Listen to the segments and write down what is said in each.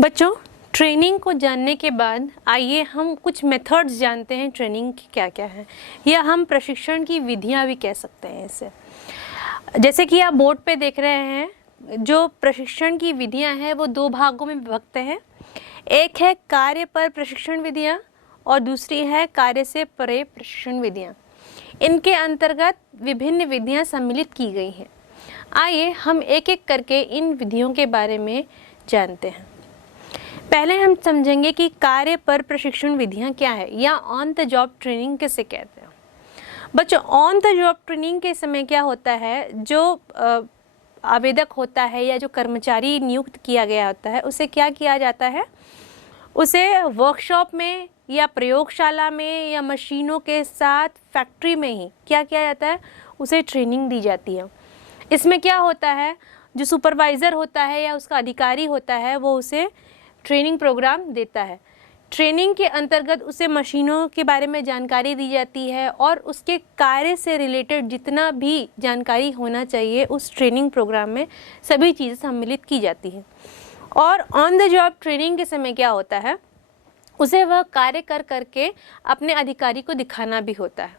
बच्चों, ट्रेनिंग को जानने के बाद आइए हम कुछ मेथड्स जानते हैं ट्रेनिंग की क्या क्या है, या हम प्रशिक्षण की विधियां भी कह सकते हैं इसे। जैसे कि आप बोर्ड पे देख रहे हैं, जो प्रशिक्षण की विधियां हैं वो दो भागों में विभक्त हैं। एक है कार्य पर प्रशिक्षण विधियां और दूसरी है कार्य से परे प्रशिक्षण विधियां। इनके अंतर्गत विभिन्न विधियां सम्मिलित की गई हैं। आइए हम एक एक करके इन विधियों के बारे में जानते हैं। पहले हम समझेंगे कि कार्य पर प्रशिक्षण विधियां क्या है, या ऑन द जॉब ट्रेनिंग किसे कहते हैं। बच्चों, ऑन द जॉब ट्रेनिंग के समय क्या होता है, जो आवेदक होता है या जो कर्मचारी नियुक्त किया गया होता है उसे क्या किया जाता है, उसे वर्कशॉप में या प्रयोगशाला में या मशीनों के साथ फैक्ट्री में ही क्या किया जाता है, उसे ट्रेनिंग दी जाती है। इसमें क्या होता है, जो सुपरवाइज़र होता है या उसका अधिकारी होता है वो उसे ट्रेनिंग प्रोग्राम देता है। ट्रेनिंग के अंतर्गत उसे मशीनों के बारे में जानकारी दी जाती है और उसके कार्य से रिलेटेड जितना भी जानकारी होना चाहिए उस ट्रेनिंग प्रोग्राम में सभी चीज़ें सम्मिलित की जाती हैं। और ऑन द जॉब ट्रेनिंग के समय क्या होता है, उसे वह कार्य कर करके अपने अधिकारी को दिखाना भी होता है।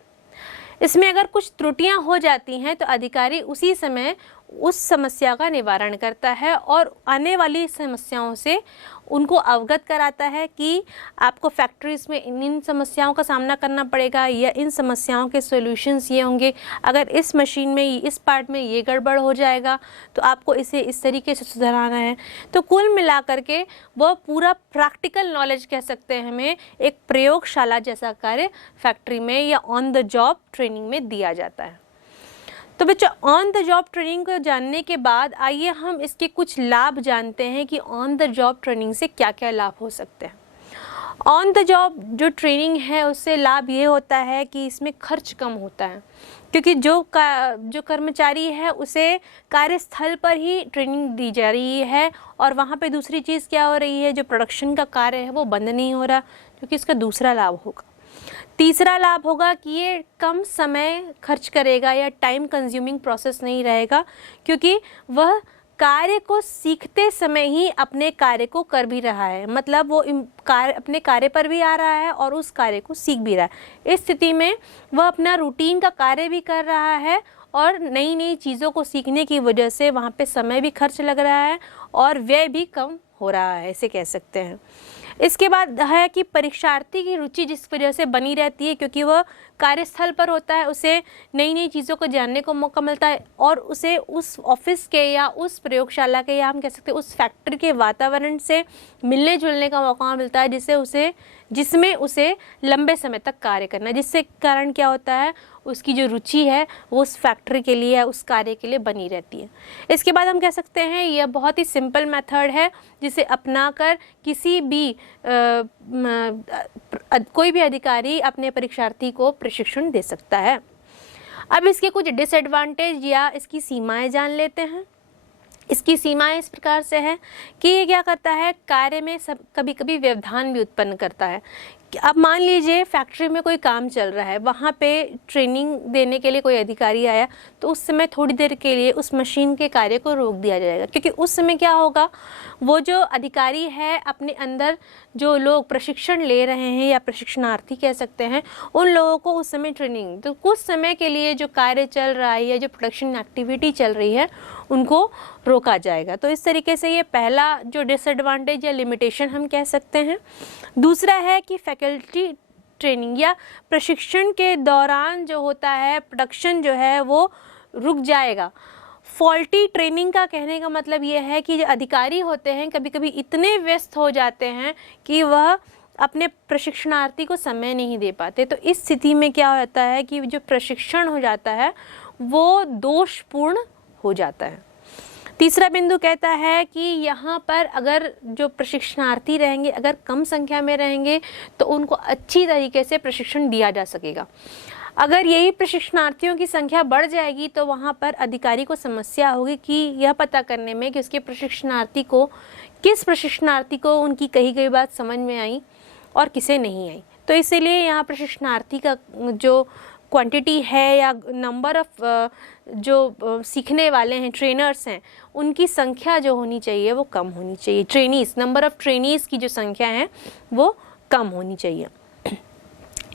इसमें अगर कुछ त्रुटियां हो जाती हैं तो अधिकारी उसी समय उस समस्या का निवारण करता है और आने वाली समस्याओं से उनको अवगत कराता है कि आपको फैक्ट्रीज में इन समस्याओं का सामना करना पड़ेगा या इन समस्याओं के सॉल्यूशंस ये होंगे। अगर इस मशीन में इस पार्ट में ये गड़बड़ हो जाएगा तो आपको इसे इस तरीके से सुधारना है। तो कुल मिलाकर के वह पूरा प्रैक्टिकल नॉलेज कह सकते हैं, हमें एक प्रयोगशाला जैसा कार्य फैक्ट्री में या ऑन द जॉब ट्रेनिंग में दिया जाता है। तो बच्चों, ऑन द जॉब ट्रेनिंग को जानने के बाद आइए हम इसके कुछ लाभ जानते हैं कि ऑन द जॉब ट्रेनिंग से क्या क्या लाभ हो सकते हैं। ऑन द जॉब जो ट्रेनिंग है उससे लाभ ये होता है कि इसमें खर्च कम होता है, क्योंकि जो कर्मचारी है उसे कार्यस्थल पर ही ट्रेनिंग दी जा रही है और वहाँ पे दूसरी चीज़ क्या हो रही है, जो प्रोडक्शन का कार्य है वो बंद नहीं हो रहा, क्योंकि इसका दूसरा लाभ होगा। तीसरा लाभ होगा कि ये कम समय खर्च करेगा या टाइम कंज्यूमिंग प्रोसेस नहीं रहेगा, क्योंकि वह कार्य को सीखते समय ही अपने कार्य को कर भी रहा है। मतलब वो अपने कार्य पर भी आ रहा है और उस कार्य को सीख भी रहा है। इस स्थिति में वह अपना रूटीन का कार्य भी कर रहा है और नई नई चीज़ों को सीखने की वजह से वहाँ पे समय भी खर्च लग रहा है और व्यय भी कम हो रहा है, ऐसे कह सकते हैं। इसके बाद है कि परीक्षार्थी की रुचि जिस वजह से बनी रहती है, क्योंकि वह कार्यस्थल पर होता है, उसे नई नई चीज़ों को जानने को मौका मिलता है और उसे उस ऑफिस के या उस प्रयोगशाला के या हम कह सकते हैं उस फैक्ट्री के वातावरण से मिलने जुलने का मौका मिलता है, जिसमें उसे लंबे समय तक कार्य करना है, जिससे कारण क्या होता है, उसकी जो रुचि है वो उस फैक्ट्री के लिए या उस कार्य के लिए बनी रहती है। इसके बाद हम कह सकते हैं यह बहुत ही सिंपल मेथड है जिसे अपनाकर किसी भी कोई भी अधिकारी अपने परीक्षार्थी को प्रशिक्षण दे सकता है। अब इसके कुछ डिसएडवांटेज या इसकी सीमाएं जान लेते हैं। इसकी सीमाएं इस प्रकार से है कि ये क्या करता है, कार्य में कभी कभी व्यवधान भी उत्पन्न करता है। अब मान लीजिए फैक्ट्री में कोई काम चल रहा है, वहाँ पे ट्रेनिंग देने के लिए कोई अधिकारी आया तो उस समय थोड़ी देर के लिए उस मशीन के कार्य को रोक दिया जाएगा, क्योंकि उस समय क्या होगा, वो जो अधिकारी है अपने अंदर जो लोग प्रशिक्षण ले रहे हैं या प्रशिक्षणार्थी कह सकते हैं, उन लोगों को उस समय ट्रेनिंग, तो कुछ समय के लिए जो कार्य चल रहा है या जो प्रोडक्शन एक्टिविटी चल रही है उनको रोका जाएगा। तो इस तरीके से ये पहला जो डिसएडवांटेज या लिमिटेशन हम कह सकते हैं। दूसरा है कि फैकल्टी ट्रेनिंग या प्रशिक्षण के दौरान जो होता है प्रोडक्शन जो है वो रुक जाएगा। फॉल्टी ट्रेनिंग का कहने का मतलब ये है कि जो अधिकारी होते हैं कभी कभी इतने व्यस्त हो जाते हैं कि वह अपने प्रशिक्षणार्थी को समय नहीं दे पाते। तो इस स्थिति में क्या होता है कि जो प्रशिक्षण हो जाता है वो दोषपूर्ण हो जाता है। तीसरा बिंदु कहता है कि यहाँ पर अगर जो प्रशिक्षणार्थी रहेंगे अगर कम संख्या में रहेंगे तो उनको अच्छी तरीके से प्रशिक्षण दिया जा सकेगा। अगर यही प्रशिक्षणार्थियों की संख्या बढ़ जाएगी तो वहाँ पर अधिकारी को समस्या होगी कि यह पता करने में कि उसके किस प्रशिक्षणार्थी को उनकी कही गई बात समझ में आई और किसे नहीं आई। तो इसीलिए यहाँ प्रशिक्षणार्थी का जो क्वांटिटी है या नंबर ऑफ जो सीखने वाले हैं, ट्रेनर्स हैं, उनकी संख्या जो होनी चाहिए वो कम होनी चाहिए। ट्रेनीज़, नंबर ऑफ ट्रेनीज़ की जो संख्या है वो कम होनी चाहिए।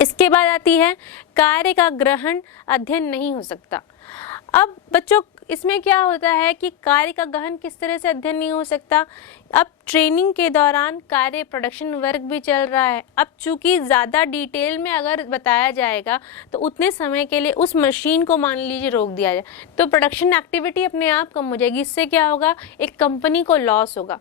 इसके बाद आती है कार्य का ग्रहण अध्ययन नहीं हो सकता। अब बच्चों इसमें क्या होता है कि कार्य का गहन किस तरह से अध्ययन नहीं हो सकता। अब ट्रेनिंग के दौरान कार्य प्रोडक्शन वर्क भी चल रहा है। अब चूंकि ज़्यादा डिटेल में अगर बताया जाएगा तो उतने समय के लिए उस मशीन को मान लीजिए रोक दिया जाए तो प्रोडक्शन एक्टिविटी अपने आप कम हो जाएगी। इससे क्या होगा, एक कंपनी को लॉस होगा।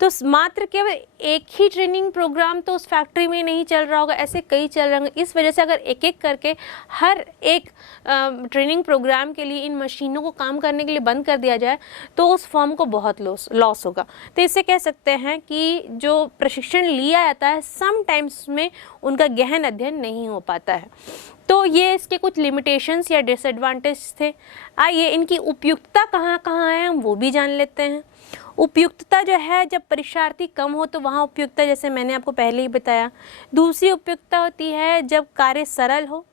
तो मात्र केवल एक ही ट्रेनिंग प्रोग्राम तो उस फैक्ट्री में नहीं चल रहा होगा, ऐसे कई चल रहे होंगे। इस वजह से अगर एक एक करके हर एक ट्रेनिंग प्रोग्राम के लिए इन मशीनों को काम करने के लिए बंद कर दिया जाए तो उस फर्म को बहुत लॉस होगा। तो इससे कह सकते हैं कि जो प्रशिक्षण लिया जाता है समटाइम्स में उनका गहन अध्ययन नहीं हो पाता है। तो ये इसके कुछ लिमिटेशंस या डिसएडवांटेज थे। आइए इनकी उपयुक्तता कहाँ कहाँ है हम वो भी जान लेते हैं। उपयुक्तता जो है, जब परीक्षार्थी कम हो तो वहाँ उपयुक्तता, जैसे मैंने आपको पहले ही बताया। दूसरी उपयुक्तता होती है जब कार्य सरल हो,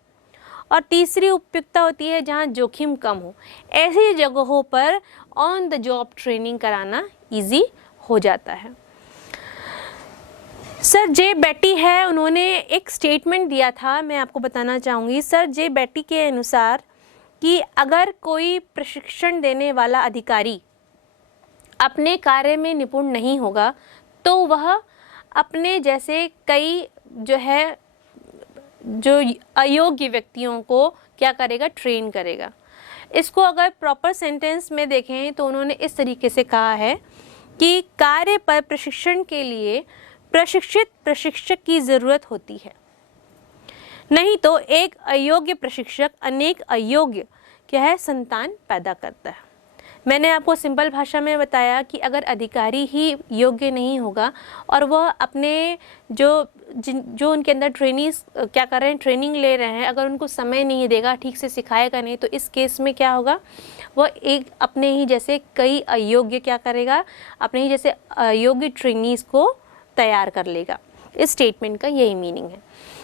और तीसरी उपयुक्तता होती है जहाँ जोखिम कम हो। ऐसी जगहों पर ऑन द जॉब ट्रेनिंग कराना इजी हो जाता है। सर जे बेटी है, उन्होंने एक स्टेटमेंट दिया था, मैं आपको बताना चाहूँगी। सर जे बेटी के अनुसार कि अगर कोई प्रशिक्षण देने वाला अधिकारी अपने कार्य में निपुण नहीं होगा तो वह अपने जैसे कई जो अयोग्य व्यक्तियों को क्या करेगा, ट्रेन करेगा। इसको अगर प्रॉपर सेंटेंस में देखें तो उन्होंने इस तरीके से कहा है कि कार्य पर प्रशिक्षण के लिए प्रशिक्षित प्रशिक्षक की ज़रूरत होती है, नहीं तो एक अयोग्य प्रशिक्षक अनेक अयोग्य संतान पैदा करता है। मैंने आपको सिंपल भाषा में बताया कि अगर अधिकारी ही योग्य नहीं होगा और वह अपने जो उनके अंदर ट्रेनीज क्या कर रहे हैं, ट्रेनिंग ले रहे हैं, अगर उनको समय नहीं देगा, ठीक से सिखाएगा नहीं, तो इस केस में क्या होगा, वह एक अपने ही जैसे कई अयोग्य क्या करेगा, अपने ही जैसे अयोग्य ट्रेनीज को तैयार कर लेगा। इस स्टेटमेंट का यही मीनिंग है।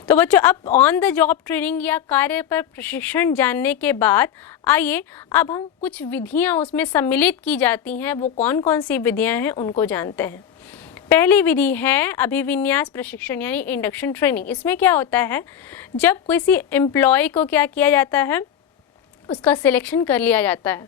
तो बच्चों अब ऑन द जॉब ट्रेनिंग या कार्य पर प्रशिक्षण जानने के बाद आइए अब हम कुछ विधियां उसमें सम्मिलित की जाती हैं, वो कौन कौन सी विधियां हैं उनको जानते हैं। पहली विधि है अभिविन्यास प्रशिक्षण यानी इंडक्शन ट्रेनिंग। इसमें क्या होता है, जब किसी एम्प्लॉय को क्या किया जाता है, उसका सिलेक्शन कर लिया जाता है,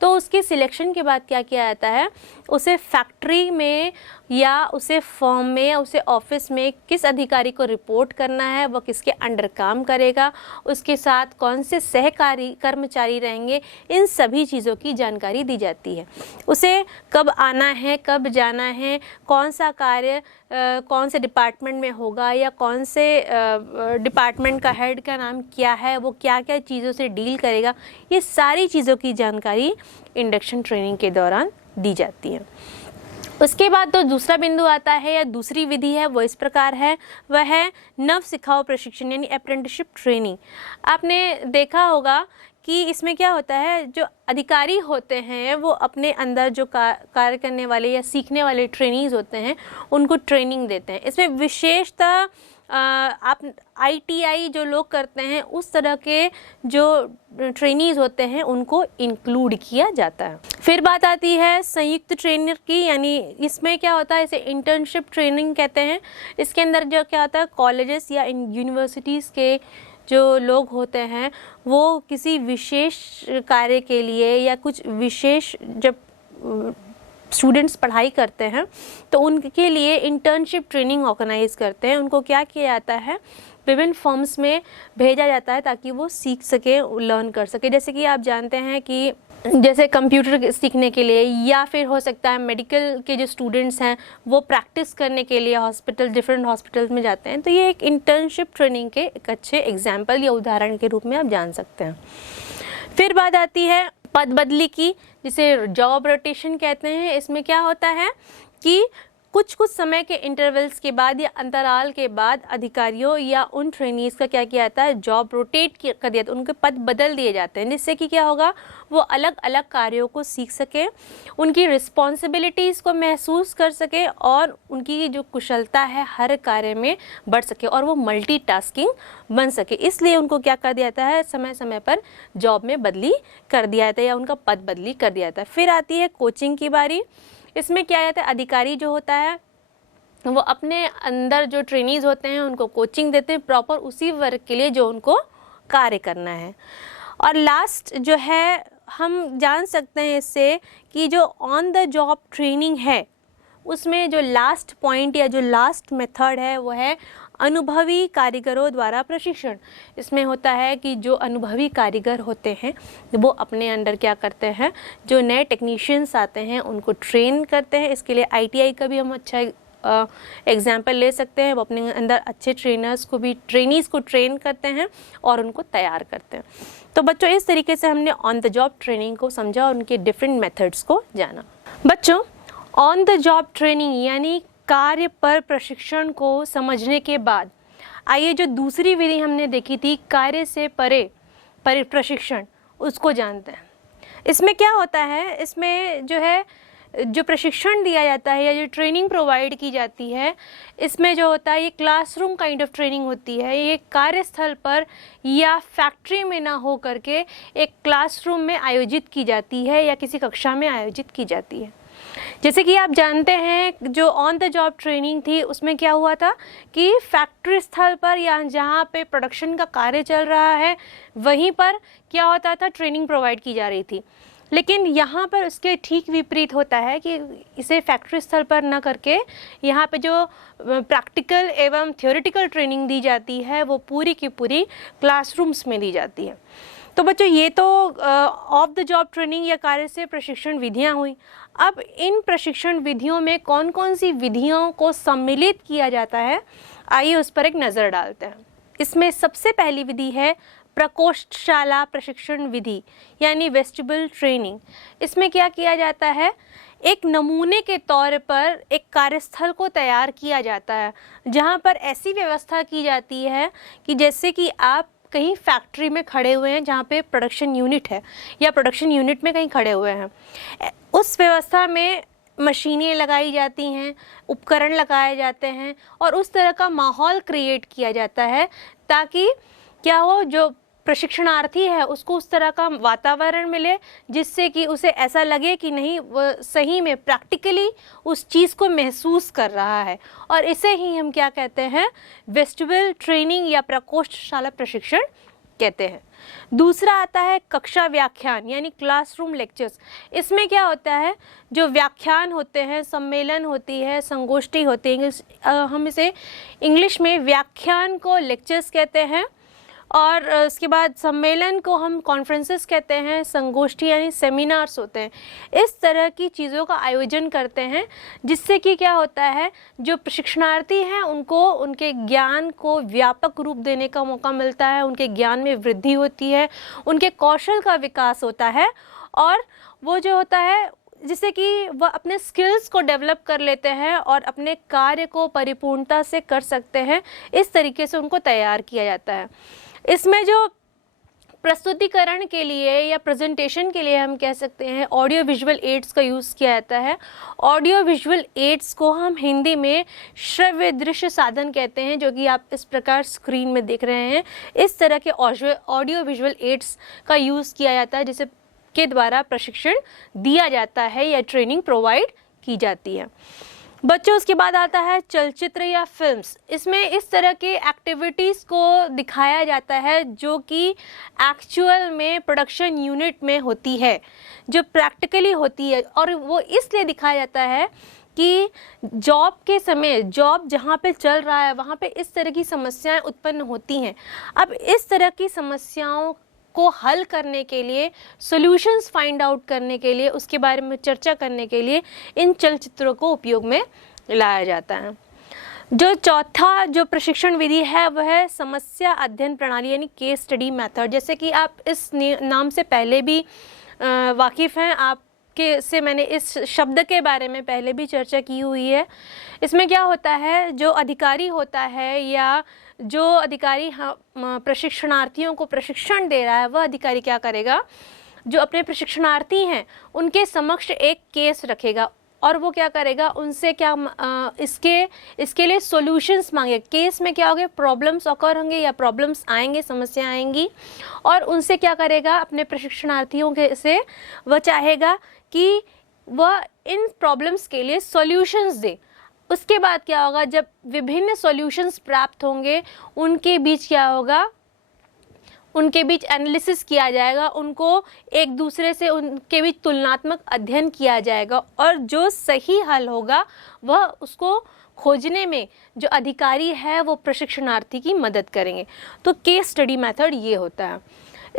तो उसके सिलेक्शन के बाद क्या किया जाता है, उसे फैक्ट्री में या उसे फर्म में या उसे ऑफिस में किस अधिकारी को रिपोर्ट करना है, वह किसके अंडर काम करेगा, उसके साथ कौन से सहकारी कर्मचारी रहेंगे, इन सभी चीज़ों की जानकारी दी जाती है। उसे कब आना है, कब जाना है, कौन सा कार्य कौन से डिपार्टमेंट में होगा या कौन से डिपार्टमेंट का हेड का नाम क्या है, वो क्या क्या चीज़ों से डील करेगा, ये सारी चीज़ों की जानकारी इंडक्शन ट्रेनिंग के दौरान दी जाती है। उसके बाद तो दूसरा बिंदु आता है या दूसरी विधि है, वो इस प्रकार है, वह है नव सिखाऊ प्रशिक्षण यानी अप्रेंटिसशिप ट्रेनिंग। आपने देखा होगा कि इसमें क्या होता है, जो अधिकारी होते हैं वो अपने अंदर जो कार्य करने वाले या सीखने वाले ट्रेनीज होते हैं उनको ट्रेनिंग देते हैं। इसमें विशेषतः आप ITI जो लोग करते हैं उस तरह के जो ट्रेनीज होते हैं उनको इंक्लूड किया जाता है। फिर बात आती है संयुक्त ट्रेनर की, यानी इसमें क्या होता है, इसे इंटर्नशिप ट्रेनिंग कहते हैं। इसके अंदर जो क्या होता है, कॉलेजेस या यूनिवर्सिटीज़ के जो लोग होते हैं वो किसी विशेष कार्य के लिए या कुछ विशेष जब स्टूडेंट्स पढ़ाई करते हैं तो उनके लिए इंटर्नशिप ट्रेनिंग ऑर्गेनाइज करते हैं। उनको क्या किया जाता है, विभिन्न फॉर्म्स में भेजा जाता है ताकि वो सीख सके, लर्न कर सके। जैसे कि आप जानते हैं कि जैसे कंप्यूटर सीखने के लिए या फिर हो सकता है मेडिकल के जो स्टूडेंट्स हैं वो प्रैक्टिस करने के लिए डिफरेंट हॉस्पिटल्स में जाते हैं, तो ये एक इंटर्नशिप ट्रेनिंग के एक अच्छे एग्जाम्पल या उदाहरण के रूप में आप जान सकते हैं। फिर बात आती है पद बदली की, जिसे जॉब रोटेशन कहते हैं। इसमें क्या होता है कि कुछ कुछ समय के इंटरवल्स के बाद या अंतराल के बाद अधिकारियों या उन ट्रेनीज़ का क्या किया जाता है, जॉब रोटेट कर दिया जाता है, उनके पद बदल दिए जाते हैं, जिससे कि क्या होगा, वो अलग अलग कार्यों को सीख सके, उनकी रिस्पॉन्सिबिलिटीज़ को महसूस कर सके और उनकी जो कुशलता है हर कार्य में बढ़ सके और वो मल्टीटास्किंग बन सके। इसलिए उनको क्या कर दिया जाता है, समय समय पर जॉब में बदली कर दिया जाता है या उनका पद बदली कर दिया जाता है। फिर आती है कोचिंग की बारी। इसमें क्या जाता है, अधिकारी जो होता है वो अपने अंदर जो ट्रेनीज़ होते हैं उनको कोचिंग देते हैं प्रॉपर उसी वर्क के लिए जो उनको कार्य करना है। और लास्ट जो है, हम जान सकते हैं इससे कि जो ऑन द जॉब ट्रेनिंग है उसमें जो लास्ट पॉइंट या जो लास्ट मेथड है वो है अनुभवी कारीगरों द्वारा प्रशिक्षण। इसमें होता है कि जो अनुभवी कारीगर होते हैं वो अपने अंडर क्या करते हैं, जो नए टेक्नीशियंस आते हैं उनको ट्रेन करते हैं। इसके लिए आईटीआई का भी हम अच्छा एग्जाम्पल ले सकते हैं। वो अपने अंदर अच्छे ट्रेनीज़ को ट्रेन करते हैं और उनको तैयार करते हैं। तो बच्चों, इस तरीके से हमने ऑन द जॉब ट्रेनिंग को समझा और उनके डिफरेंट मेथड्स को जाना। बच्चों, ऑन द जॉब ट्रेनिंग यानी कार्य पर प्रशिक्षण को समझने के बाद आइए जो दूसरी विधि हमने देखी थी, कार्य से परे प्रशिक्षण, उसको जानते हैं। इसमें क्या होता है, इसमें जो है जो प्रशिक्षण दिया जाता है या जो ट्रेनिंग प्रोवाइड की जाती है, इसमें जो होता है ये क्लासरूम काइंड ऑफ ट्रेनिंग होती है। ये कार्यस्थल पर या फैक्ट्री में ना हो करके एक क्लासरूम में आयोजित की जाती है या किसी कक्षा में आयोजित की जाती है। जैसे कि आप जानते हैं जो ऑन द जॉब ट्रेनिंग थी उसमें क्या हुआ था कि फैक्ट्री स्थल पर या जहाँ पे प्रोडक्शन का कार्य चल रहा है वहीं पर क्या होता था, ट्रेनिंग प्रोवाइड की जा रही थी। लेकिन यहाँ पर उसके ठीक विपरीत होता है कि इसे फैक्ट्री स्थल पर न करके यहाँ पे जो प्रैक्टिकल एवं थ्योरेटिकल ट्रेनिंग दी जाती है वो पूरी की पूरी क्लासरूम्स में दी जाती है। तो बच्चों, ये तो ऑफ द जॉब ट्रेनिंग या कार्य से प्रशिक्षण विधियाँ हुई। अब इन प्रशिक्षण विधियों में कौन कौन सी विधियों को सम्मिलित किया जाता है, आइए उस पर एक नज़र डालते हैं। इसमें सबसे पहली विधि है प्रकोष्ठशाला प्रशिक्षण विधि यानी वेस्टिबल ट्रेनिंग। इसमें क्या किया जाता है, एक नमूने के तौर पर एक कार्यस्थल को तैयार किया जाता है जहाँ पर ऐसी व्यवस्था की जाती है कि जैसे कि आप कहीं फैक्ट्री में खड़े हुए हैं जहाँ पे प्रोडक्शन यूनिट है या प्रोडक्शन यूनिट में कहीं खड़े हुए हैं, उस व्यवस्था में मशीनें लगाई जाती हैं, उपकरण लगाए जाते हैं और उस तरह का माहौल क्रिएट किया जाता है ताकि क्या हो, जो प्रशिक्षणार्थी है उसको उस तरह का वातावरण मिले जिससे कि उसे ऐसा लगे कि नहीं, वो सही में प्रैक्टिकली उस चीज़ को महसूस कर रहा है। और इसे ही हम क्या कहते हैं, वेस्टिबल ट्रेनिंग या प्रकोष्ठशाला प्रशिक्षण कहते हैं। दूसरा आता है कक्षा व्याख्यान यानी क्लासरूम लेक्चर्स। इसमें क्या होता है, जो व्याख्यान होते हैं, सम्मेलन होती है, संगोष्ठी होती है, हम इसे इंग्लिश में व्याख्यान को लेक्चर्स कहते हैं और उसके बाद सम्मेलन को हम कॉन्फ्रेंसेस कहते हैं, संगोष्ठी यानी सेमिनार्स होते हैं। इस तरह की चीज़ों का आयोजन करते हैं जिससे कि क्या होता है, जो प्रशिक्षणार्थी हैं उनको उनके ज्ञान को व्यापक रूप देने का मौका मिलता है, उनके ज्ञान में वृद्धि होती है, उनके कौशल का विकास होता है और वो जो होता है जिससे कि वह अपने स्किल्स को डेवलप कर लेते हैं और अपने कार्य को परिपूर्णता से कर सकते हैं। इस तरीके से उनको तैयार किया जाता है। इसमें जो प्रस्तुतिकरण के लिए या प्रेजेंटेशन के लिए हम कह सकते हैं ऑडियो विजुअल एड्स का यूज़ किया जाता है। ऑडियो विजुअल एड्स को हम हिंदी में श्रव्य दृश्य साधन कहते हैं, जो कि आप इस प्रकार स्क्रीन में देख रहे हैं। इस तरह के ऑडियो विजुअल एड्स का यूज़ किया जाता है जिसे के द्वारा प्रशिक्षण दिया जाता है या ट्रेनिंग प्रोवाइड की जाती है। बच्चों, उसके बाद आता है चलचित्र या फिल्म्स। इसमें इस तरह के एक्टिविटीज़ को दिखाया जाता है जो कि एक्चुअल में प्रोडक्शन यूनिट में होती है, जो प्रैक्टिकली होती है, और वो इसलिए दिखाया जाता है कि जॉब के समय, जॉब जहाँ पे चल रहा है वहाँ पे इस तरह की समस्याएं उत्पन्न होती हैं। अब इस तरह की समस्याओं को हल करने के लिए, सॉल्यूशंस फाइंड आउट करने के लिए, उसके बारे में चर्चा करने के लिए इन चलचित्रों को उपयोग में लाया जाता है। जो चौथा जो प्रशिक्षण विधि है वह है समस्या अध्ययन प्रणाली यानी केस स्टडी मेथड। जैसे कि आप इस नाम से पहले भी वाकिफ़ हैं, आप के से मैंने इस शब्द के बारे में पहले भी चर्चा की हुई है। इसमें क्या होता है, जो अधिकारी होता है या जो अधिकारी प्रशिक्षणार्थियों को प्रशिक्षण दे रहा है, वह अधिकारी क्या करेगा, जो अपने प्रशिक्षणार्थी हैं उनके समक्ष एक केस रखेगा और वो क्या करेगा, उनसे क्या इसके लिए सॉल्यूशंस मांगे। केस में क्या होंगे, प्रॉब्लम्स ऑकर होंगे या प्रॉब्लम्स आएंगे, समस्या आएंगी, और उनसे क्या करेगा, अपने प्रशिक्षणार्थियों के से वह चाहेगा कि वह इन प्रॉब्लम्स के लिए सॉल्यूशंस दे। उसके बाद क्या होगा, जब विभिन्न सॉल्यूशंस प्राप्त होंगे, उनके बीच क्या होगा, उनके बीच एनालिसिस किया जाएगा, उनको एक दूसरे से उनके बीच तुलनात्मक अध्ययन किया जाएगा और जो सही हल होगा वह उसको खोजने में जो अधिकारी है वो प्रशिक्षणार्थी की मदद करेंगे। तो केस स्टडी मेथड ये होता है।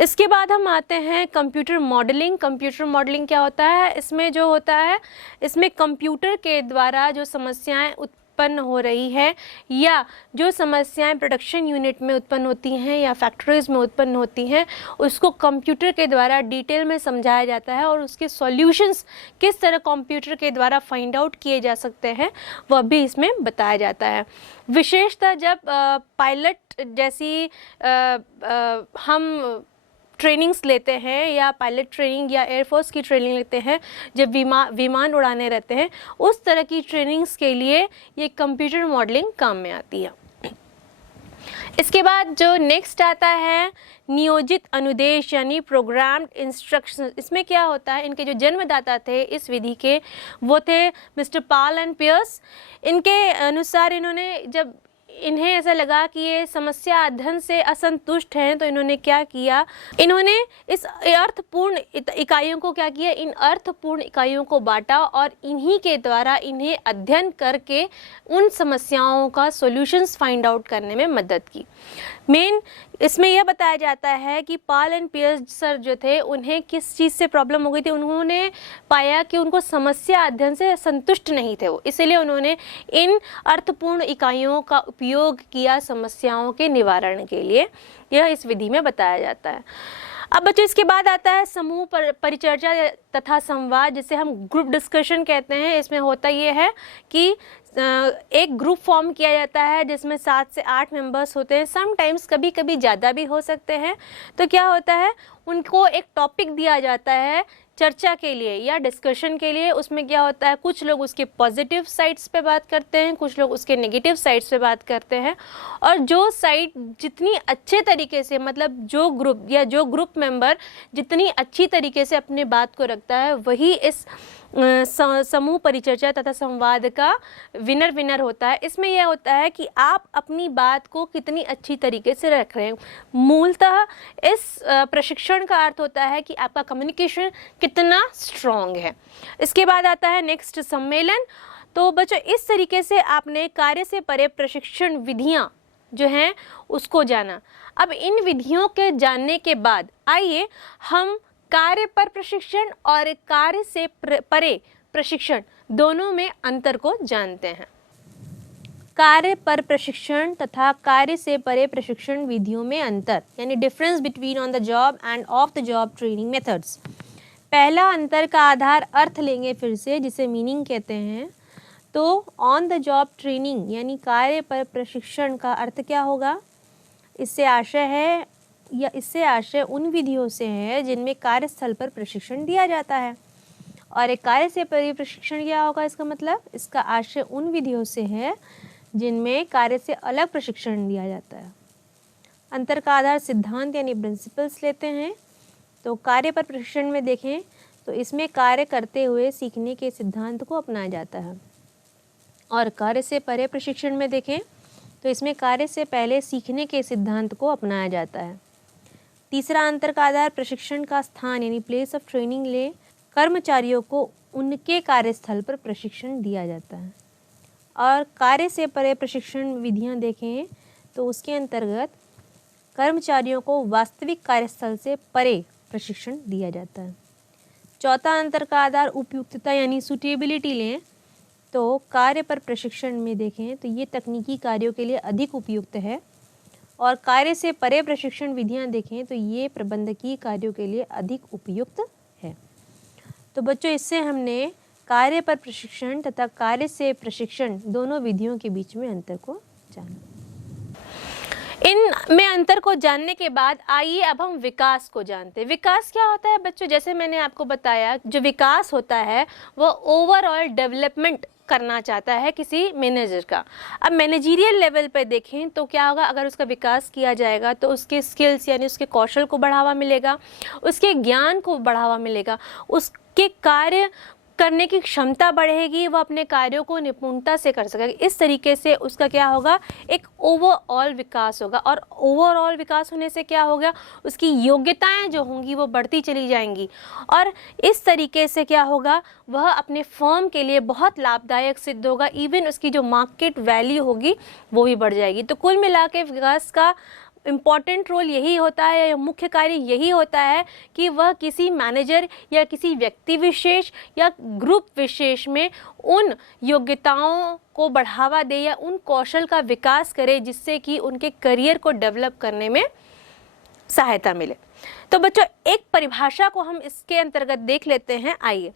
इसके बाद हम आते हैं कंप्यूटर मॉडलिंग। कंप्यूटर मॉडलिंग क्या होता है, इसमें जो होता है, इसमें कंप्यूटर के द्वारा जो समस्याएं उत्पन्न हो रही है या जो समस्याएं प्रोडक्शन यूनिट में उत्पन्न होती हैं या फैक्ट्रीज में उत्पन्न होती हैं, उसको कंप्यूटर के द्वारा डिटेल में समझाया जाता है और उसके सॉल्यूशंस किस तरह कंप्यूटर के द्वारा फाइंड आउट किए जा सकते हैं वह भी इसमें बताया जाता है। विशेषतः जब पायलट जैसी हम ट्रेनिंग्स लेते हैं या पायलट ट्रेनिंग या एयरफोर्स की ट्रेनिंग लेते हैं, जब विमान उड़ाने रहते हैं, उस तरह की ट्रेनिंग्स के लिए ये कंप्यूटर मॉडलिंग काम में आती है। इसके बाद जो नेक्स्ट आता है नियोजित अनुदेश यानी प्रोग्राम्ड इंस्ट्रक्शन। इसमें क्या होता है, इनके जो जन्मदाता थे इस विधि के वो थे मिस्टर पॉल एंड पियर्स। इनके अनुसार जब इन्हें ऐसा लगा कि ये समस्या अध्ययन से असंतुष्ट हैं, तो इन्होंने क्या किया, इन्होंने इस अर्थपूर्ण इकाइयों को क्या किया, इन अर्थपूर्ण इकाइयों को बांटा और इन्हीं के द्वारा इन्हें अध्ययन करके उन समस्याओं का सॉल्यूशंस फाइंड आउट करने में मदद की। मेन इसमें यह बताया जाता है कि पॉल एंड पियर्स सर जो थे, उन्हें किस चीज़ से प्रॉब्लम हो गई थी, उन्होंने पाया कि उनको समस्या अध्ययन से संतुष्ट नहीं थे वो, इसलिए उन्होंने इन अर्थपूर्ण इकाइयों का उपयोग किया समस्याओं के निवारण के लिए। यह इस विधि में बताया जाता है। अब बच्चों इसके बाद आता है समूह परिचर्चा तथा संवाद, जिसे हम ग्रुप डिस्कशन कहते हैं। इसमें होता ये है कि एक ग्रुप फॉर्म किया जाता है जिसमें 7 से 8 मेंबर्स होते हैं, समटाइम्स कभी कभी ज़्यादा भी हो सकते हैं। तो क्या होता है, उनको एक टॉपिक दिया जाता है चर्चा के लिए या डिस्कशन के लिए। उसमें क्या होता है, कुछ लोग उसके पॉजिटिव साइड्स पे बात करते हैं, कुछ लोग उसके नेगेटिव साइड्स पे बात करते हैं, और जो साइड जितनी अच्छे तरीके से, मतलब जो ग्रुप या जो ग्रुप मेंबर जितनी अच्छी तरीके से अपने बात को रखता है, वही इस समूह परिचर्चा तथा संवाद का विनर होता है। इसमें यह होता है कि आप अपनी बात को कितनी अच्छी तरीके से रख रहे हैं। मूलतः इस प्रशिक्षण का अर्थ होता है कि आपका कम्युनिकेशन कितना स्ट्रॉन्ग है। इसके बाद आता है नेक्स्ट सम्मेलन। तो बच्चों इस तरीके से आपने कार्य से परे प्रशिक्षण विधियां जो हैं उसको जाना। अब इन विधियों के जानने के बाद आइए हम कार्य पर प्रशिक्षण और कार्य से परे प्रशिक्षण दोनों में अंतर को जानते हैं। कार्य पर प्रशिक्षण तथा कार्य से परे प्रशिक्षण विधियों में अंतर, यानी difference between on the job end of the job training methods. पहला अंतर का आधार अर्थ लेंगे फिर से, जिसे मीनिंग कहते हैं। तो ऑन द जॉब ट्रेनिंग यानी कार्य पर प्रशिक्षण का अर्थ क्या होगा, इससे आशय है या इससे आशय उन विधियों से है जिनमें कार्यस्थल पर प्रशिक्षण दिया जाता है। और एक कार्य से परे प्रशिक्षण क्या होगा, इसका मतलब इसका आशय उन विधियों से है जिनमें कार्य से अलग प्रशिक्षण दिया जाता है। अंतर का आधार सिद्धांत यानी प्रिंसिपल्स लेते हैं। तो कार्य पर प्रशिक्षण में देखें तो इसमें कार्य करते हुए सीखने के सिद्धांत को अपनाया जाता है, और कार्य से परे प्रशिक्षण में देखें तो इसमें कार्य से पहले सीखने के सिद्धांत को अपनाया जाता है। तीसरा अंतर का आधार प्रशिक्षण का स्थान यानी प्लेस ऑफ ट्रेनिंग ले कर्मचारियों को उनके कार्यस्थल पर प्रशिक्षण दिया जाता है। और कार्य से परे प्रशिक्षण विधियां देखें तो उसके अंतर्गत कर्मचारियों को वास्तविक कार्यस्थल से परे प्रशिक्षण दिया जाता है। चौथा अंतर का आधार उपयुक्तता यानी सुटेबिलिटी लें तो कार्य पर प्रशिक्षण में देखें तो ये तकनीकी कार्यों के लिए अधिक उपयुक्त है, और कार्य से परे प्रशिक्षण विधियां देखें तो ये प्रबंधकीय कार्यों के लिए अधिक उपयुक्त है। तो बच्चों इससे हमने कार्य पर प्रशिक्षण तथा कार्य से प्रशिक्षण दोनों विधियों के बीच में अंतर को जाना। इन में अंतर को जानने के बाद आइए अब हम विकास को जानते हैं। विकास क्या होता है बच्चों? जैसे मैंने आपको बताया, जो विकास होता है वो ओवरऑल डेवलपमेंट करना चाहता है किसी मैनेजर का। अब मैनेजरियल लेवल पर देखें तो क्या होगा, अगर उसका विकास किया जाएगा तो उसके स्किल्स यानी उसके कौशल को बढ़ावा मिलेगा, उसके ज्ञान को बढ़ावा मिलेगा, उसके कार्य करने की क्षमता बढ़ेगी, वह अपने कार्यों को निपुणता से कर सकेगा। इस तरीके से उसका क्या होगा, एक ओवरऑल विकास होगा। और ओवरऑल विकास होने से क्या होगा, उसकी योग्यताएं जो होंगी वो बढ़ती चली जाएंगी और इस तरीके से क्या होगा, वह अपने फर्म के लिए बहुत लाभदायक सिद्ध होगा। इवन उसकी जो मार्केट वैल्यू होगी वो भी बढ़ जाएगी। तो कुल मिला के विकास का इम्पॉर्टेंट रोल यही होता है, या मुख्य कार्य यही होता है कि वह किसी मैनेजर या किसी व्यक्ति विशेष या ग्रुप विशेष में उन योग्यताओं को बढ़ावा दे या उन कौशल का विकास करे जिससे कि उनके करियर को डेवलप करने में सहायता मिले। तो बच्चों एक परिभाषा को हम इसके अंतर्गत देख लेते हैं। आइए,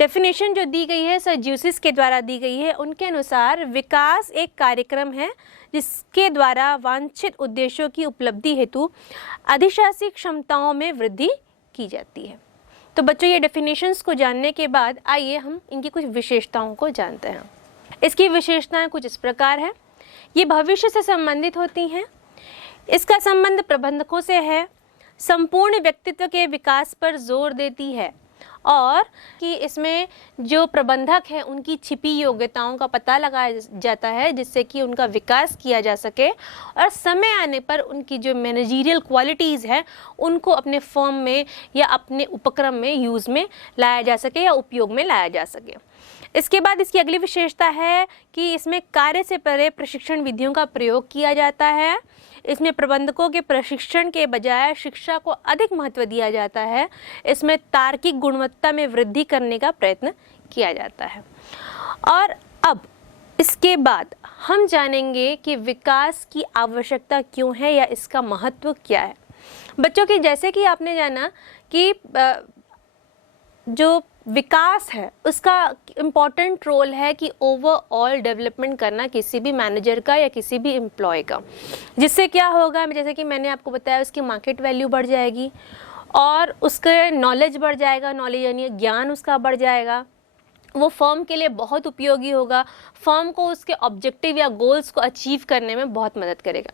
डेफिनेशन जो दी गई है सर ज्यूसिस के द्वारा दी गई है। उनके अनुसार विकास एक कार्यक्रम है जिसके द्वारा वांछित उद्देश्यों की उपलब्धि हेतु अधिशासी क्षमताओं में वृद्धि की जाती है। तो बच्चों ये डेफिनेशंस को जानने के बाद आइए हम इनकी कुछ विशेषताओं को जानते हैं। इसकी विशेषताएं कुछ इस प्रकार है। ये भविष्य से संबंधित होती हैं, इसका संबंध प्रबंधकों से है, संपूर्ण व्यक्तित्व के विकास पर जोर देती है और कि इसमें जो प्रबंधक हैं उनकी छिपी योग्यताओं का पता लगाया जाता है जिससे कि उनका विकास किया जा सके और समय आने पर उनकी जो मैनेजरियल क्वालिटीज़ है उनको अपने फर्म में या अपने उपक्रम में यूज़ में लाया जा सके या उपयोग में लाया जा सके। इसके बाद इसकी अगली विशेषता है कि इसमें कार्य से परे प्रशिक्षण विधियों का प्रयोग किया जाता है। इसमें प्रबंधकों के प्रशिक्षण के बजाय शिक्षा को अधिक महत्व दिया जाता है। इसमें तार्किक गुणवत्ता में वृद्धि करने का प्रयत्न किया जाता है। और अब इसके बाद हम जानेंगे कि विकास की आवश्यकता क्यों है या इसका महत्व क्या है। बच्चों की जैसे कि आपने जाना कि जो विकास है उसका इम्पॉर्टेंट रोल है कि ओवरऑल डेवलपमेंट करना किसी भी मैनेजर का या किसी भी एम्प्लॉय का, जिससे क्या होगा, जैसे कि मैंने आपको बताया, उसकी मार्केट वैल्यू बढ़ जाएगी और उसके नॉलेज बढ़ जाएगा, नॉलेज यानी ज्ञान उसका बढ़ जाएगा, वो फर्म के लिए बहुत उपयोगी होगा, फर्म को उसके ऑब्जेक्टिव या गोल्स को अचीव करने में बहुत मदद करेगा।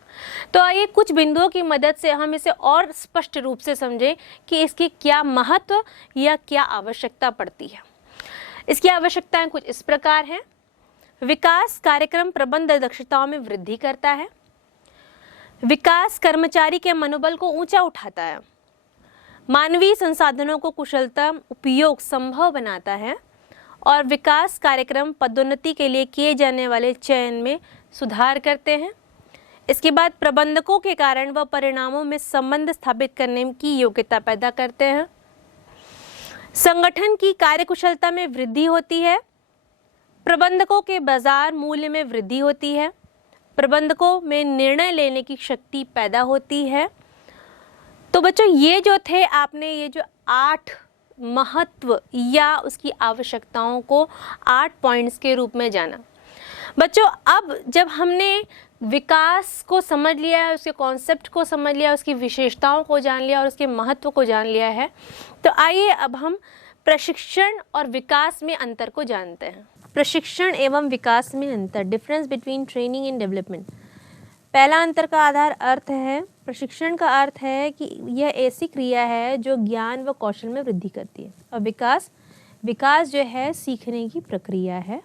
तो आइए कुछ बिंदुओं की मदद से हम इसे और स्पष्ट रूप से समझें कि इसकी क्या महत्व या क्या आवश्यकता पड़ती है। इसकी आवश्यकताएं कुछ इस प्रकार हैं। विकास कार्यक्रम प्रबंध दक्षताओं में वृद्धि करता है। विकास कर्मचारी के मनोबल को ऊंचा उठाता है। मानवीय संसाधनों को कुशलतम उपयोग संभव बनाता है और विकास कार्यक्रम पदोन्नति के लिए किए जाने वाले चयन में सुधार करते हैं। इसके बाद प्रबंधकों के कारण व परिणामों में संबंध स्थापित करने की योग्यता पैदा करते हैं। संगठन की कार्यकुशलता में वृद्धि होती है। प्रबंधकों के बाजार मूल्य में वृद्धि होती है। प्रबंधकों में निर्णय लेने की शक्ति पैदा होती है। तो बच्चों ये जो थे, आपने ये जो 8 महत्व या उसकी आवश्यकताओं को 8 पॉइंट्स के रूप में जाना। बच्चों अब जब हमने विकास को समझ लिया है, उसके कॉन्सेप्ट को समझ लिया, उसकी विशेषताओं को जान लिया और उसके महत्व को जान लिया है, तो आइए अब हम प्रशिक्षण और विकास में अंतर को जानते हैं। प्रशिक्षण एवं विकास में अंतर, difference between training and development. पहला अंतर का आधार अर्थ है। प्रशिक्षण का अर्थ है कि यह ऐसी क्रिया है जो ज्ञान व कौशल में वृद्धि करती है और विकास जो है सीखने की प्रक्रिया है।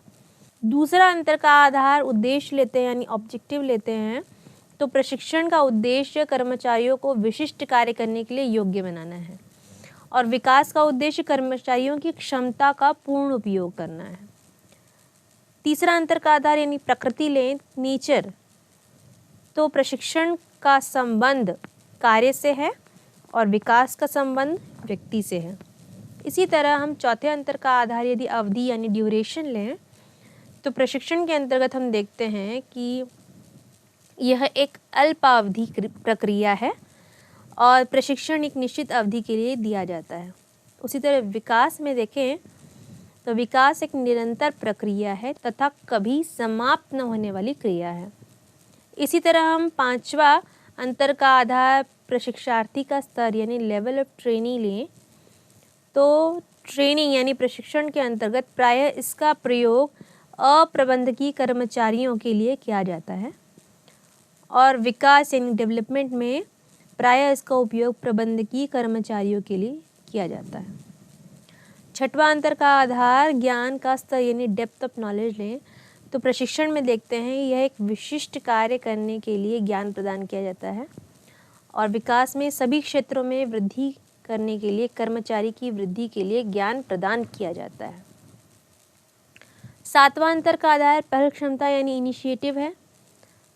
दूसरा अंतर का आधार उद्देश्य लेते हैं यानी ऑब्जेक्टिव लेते हैं। तो प्रशिक्षण का उद्देश्य कर्मचारियों को विशिष्ट कार्य करने के लिए योग्य बनाना है और विकास का उद्देश्य कर्मचारियों की क्षमता का पूर्ण उपयोग करना है। तीसरा अंतर का आधार यानी प्रकृति लें, नेचर। तो प्रशिक्षण का संबंध कार्य से है और विकास का संबंध व्यक्ति से है। इसी तरह हम चौथे अंतर का आधार यदि अवधि यानी ड्यूरेशन लें तो प्रशिक्षण के अंतर्गत हम देखते हैं कि यह एक अल्पावधि प्रक्रिया है और प्रशिक्षण एक निश्चित अवधि के लिए दिया जाता है। उसी तरह विकास में देखें तो विकास एक निरंतर प्रक्रिया है तथा कभी समाप्त न होने वाली क्रिया है। इसी तरह हम पांचवा अंतर का आधार प्रशिक्षार्थी का स्तर यानी लेवल ऑफ ट्रेनिंग लें तो ट्रेनिंग यानी प्रशिक्षण के अंतर्गत प्रायः इसका प्रयोग अप्रबंधकीय कर्मचारियों के लिए किया जाता है और विकास यानी डेवलपमेंट में प्रायः इसका उपयोग प्रबंधकीय कर्मचारियों के लिए किया जाता है। छठवां अंतर का आधार ज्ञान का स्तर यानी डेप्थ ऑफ नॉलेज लें तो प्रशिक्षण में देखते हैं यह एक विशिष्ट कार्य करने के लिए ज्ञान प्रदान किया जाता है और विकास में सभी क्षेत्रों में वृद्धि करने के लिए कर्मचारी की वृद्धि के लिए ज्ञान प्रदान किया जाता है। सातवां अंतर का आधार पहल क्षमता यानी इनिशिएटिव है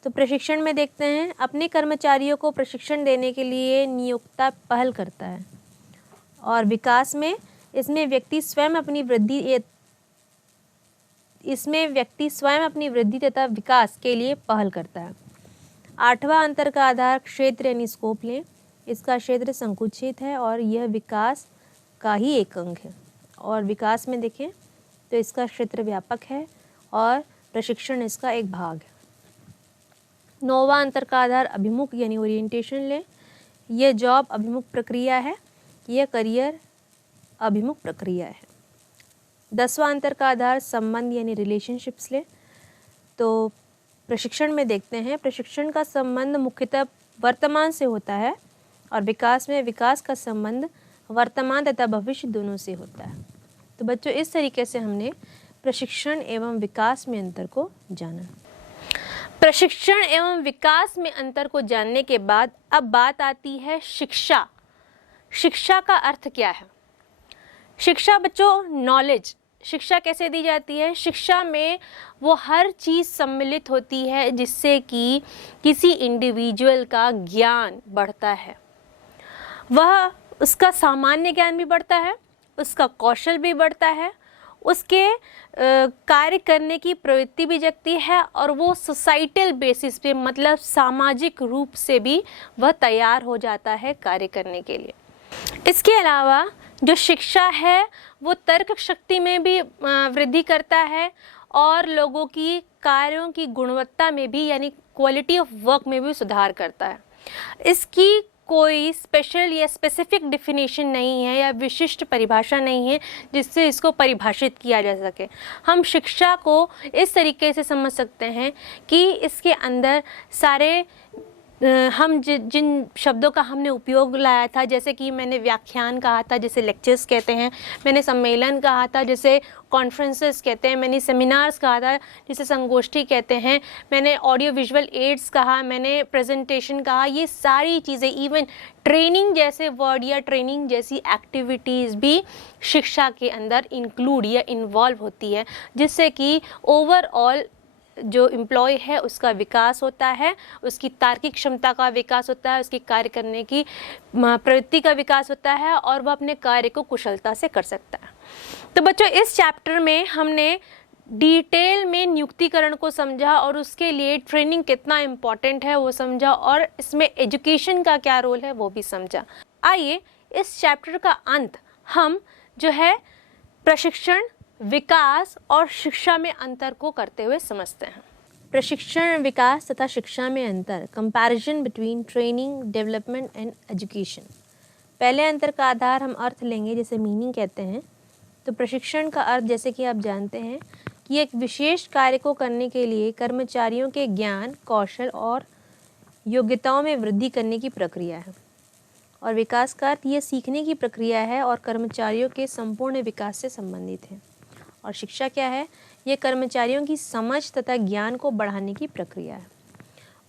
तो प्रशिक्षण में देखते हैं अपने कर्मचारियों को प्रशिक्षण देने के लिए नियोक्ता पहल करता है और विकास में इसमें व्यक्ति स्वयं अपनी वृद्धि तथा विकास के लिए पहल करता है। आठवां अंतर का आधार क्षेत्र यानी स्कोप लें। इसका क्षेत्र संकुचित है और यह विकास का ही एक अंग है और विकास में देखें तो इसका क्षेत्र व्यापक है और प्रशिक्षण इसका एक भाग है। नौवां अंतर का आधार अभिमुख यानी ओरिएंटेशन लें। यह जॉब अभिमुख प्रक्रिया है, यह करियर अभिमुख प्रक्रिया है। 10वां अंतर का आधार संबंध यानी रिलेशनशिप्स लें तो प्रशिक्षण में देखते हैं प्रशिक्षण का संबंध मुख्यतः वर्तमान से होता है और विकास में विकास का संबंध वर्तमान तथा भविष्य दोनों से होता है। तो बच्चों इस तरीके से हमने प्रशिक्षण एवं विकास में अंतर को जाना। प्रशिक्षण एवं विकास में अंतर को जानने के बाद अब बात आती है शिक्षा। शिक्षा का अर्थ क्या है? शिक्षा बच्चों नॉलेज। शिक्षा कैसे दी जाती है? शिक्षा में वो हर चीज़ सम्मिलित होती है जिससे कि किसी इंडिविजुअल का ज्ञान बढ़ता है। वह उसका सामान्य ज्ञान भी बढ़ता है, उसका कौशल भी बढ़ता है, उसके कार्य करने की प्रवृत्ति भी जगती है और वो सोसाइटल बेसिस पे मतलब सामाजिक रूप से भी वह तैयार हो जाता है कार्य करने के लिए। इसके अलावा जो शिक्षा है वो तर्क शक्ति में भी वृद्धि करता है और लोगों की कार्यों की गुणवत्ता में भी यानी क्वालिटी ऑफ वर्क में भी सुधार करता है। इसकी कोई स्पेशल या स्पेसिफिक डेफिनेशन नहीं है या विशिष्ट परिभाषा नहीं है जिससे इसको परिभाषित किया जा सके। हम शिक्षा को इस तरीके से समझ सकते हैं कि इसके अंदर सारे हम जिन शब्दों का हमने उपयोग लाया था, जैसे कि मैंने व्याख्यान कहा था जिसे लेक्चर्स कहते हैं, मैंने सम्मेलन कहा था जिसे कॉन्फ्रेंसेस कहते हैं, मैंने सेमिनार्स कहा था जिसे संगोष्ठी कहते हैं, मैंने ऑडियो विजुअल एड्स कहा, मैंने प्रेजेंटेशन कहा। ये सारी चीज़ें, इवन ट्रेनिंग जैसे वर्ड या ट्रेनिंग जैसी एक्टिविटीज़ भी शिक्षा के अंदर इंक्लूड या इन्वॉल्व होती है, जिससे कि ओवरऑल जो एम्प्लॉय है उसका विकास होता है, उसकी तार्किक क्षमता का विकास होता है, उसकी कार्य करने की प्रवृत्ति का विकास होता है और वह अपने कार्य को कुशलता से कर सकता है। तो बच्चों इस चैप्टर में हमने डिटेल में नियुक्तिकरण को समझा और उसके लिए ट्रेनिंग कितना इम्पॉर्टेंट है वो समझा और इसमें एजुकेशन का क्या रोल है वो भी समझा। आइए इस चैप्टर का अंत हम जो है प्रशिक्षण, विकास और शिक्षा में अंतर को करते हुए समझते हैं। प्रशिक्षण, विकास तथा शिक्षा में अंतर, comparison between training, development and education. पहले अंतर का आधार हम अर्थ लेंगे जिसे मीनिंग कहते हैं। तो प्रशिक्षण का अर्थ जैसे कि आप जानते हैं कि एक विशेष कार्य को करने के लिए कर्मचारियों के ज्ञान, कौशल और योग्यताओं में वृद्धि करने की प्रक्रिया है और विकास का अर्थ ये सीखने की प्रक्रिया है और कर्मचारियों के संपूर्ण विकास से संबंधित है। और शिक्षा क्या है? ये कर्मचारियों की समझ तथा ज्ञान को बढ़ाने की प्रक्रिया है।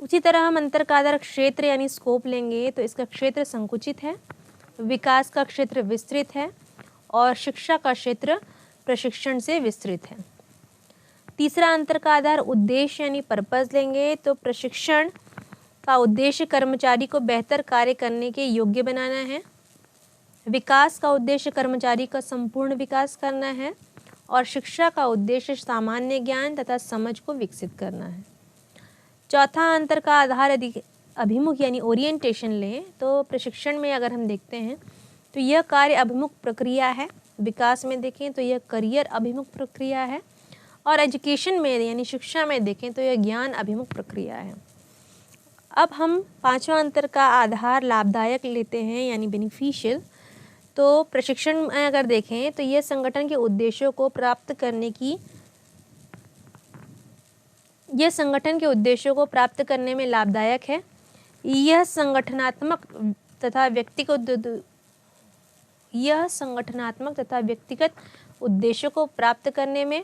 उसी तरह हम अंतर का आधार क्षेत्र यानी स्कोप लेंगे तो इसका क्षेत्र संकुचित है, विकास का क्षेत्र विस्तृत है और शिक्षा का क्षेत्र प्रशिक्षण से विस्तृत है। तीसरा अंतर का आधार उद्देश्य यानी पर्पस लेंगे तो प्रशिक्षण का उद्देश्य कर्मचारी को बेहतर कार्य करने के योग्य बनाना है, विकास का उद्देश्य कर्मचारी का संपूर्ण विकास करना है और शिक्षा का उद्देश्य सामान्य ज्ञान तथा समझ को विकसित करना है। चौथा अंतर का आधार यदि अभिमुख यानी ओरिएंटेशन लें तो प्रशिक्षण में अगर हम देखते हैं तो यह कार्य अभिमुख प्रक्रिया है। विकास में देखें तो यह करियर अभिमुख प्रक्रिया है। और एजुकेशन में यानी शिक्षा में देखें तो यह ज्ञान अभिमुख प्रक्रिया है। अब हम पांचवा अंतर का आधार लाभदायक लेते हैं यानी बेनिफिशियल। तो प्रशिक्षण में अगर देखें तो यह संगठन के उद्देश्यों को प्राप्त करने में लाभदायक है। यह संगठनात्मक तथा व्यक्तिगत उद्देश्यों को प्राप्त करने में।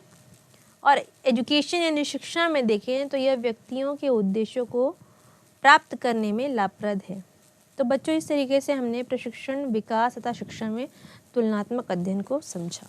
और एजुकेशन यानी शिक्षा में देखें तो यह व्यक्तियों के उद्देश्यों को प्राप्त करने में लाभप्रद है। तो बच्चों, इस तरीके से हमने प्रशिक्षण, विकास तथा शिक्षा में तुलनात्मक अध्ययन को समझा।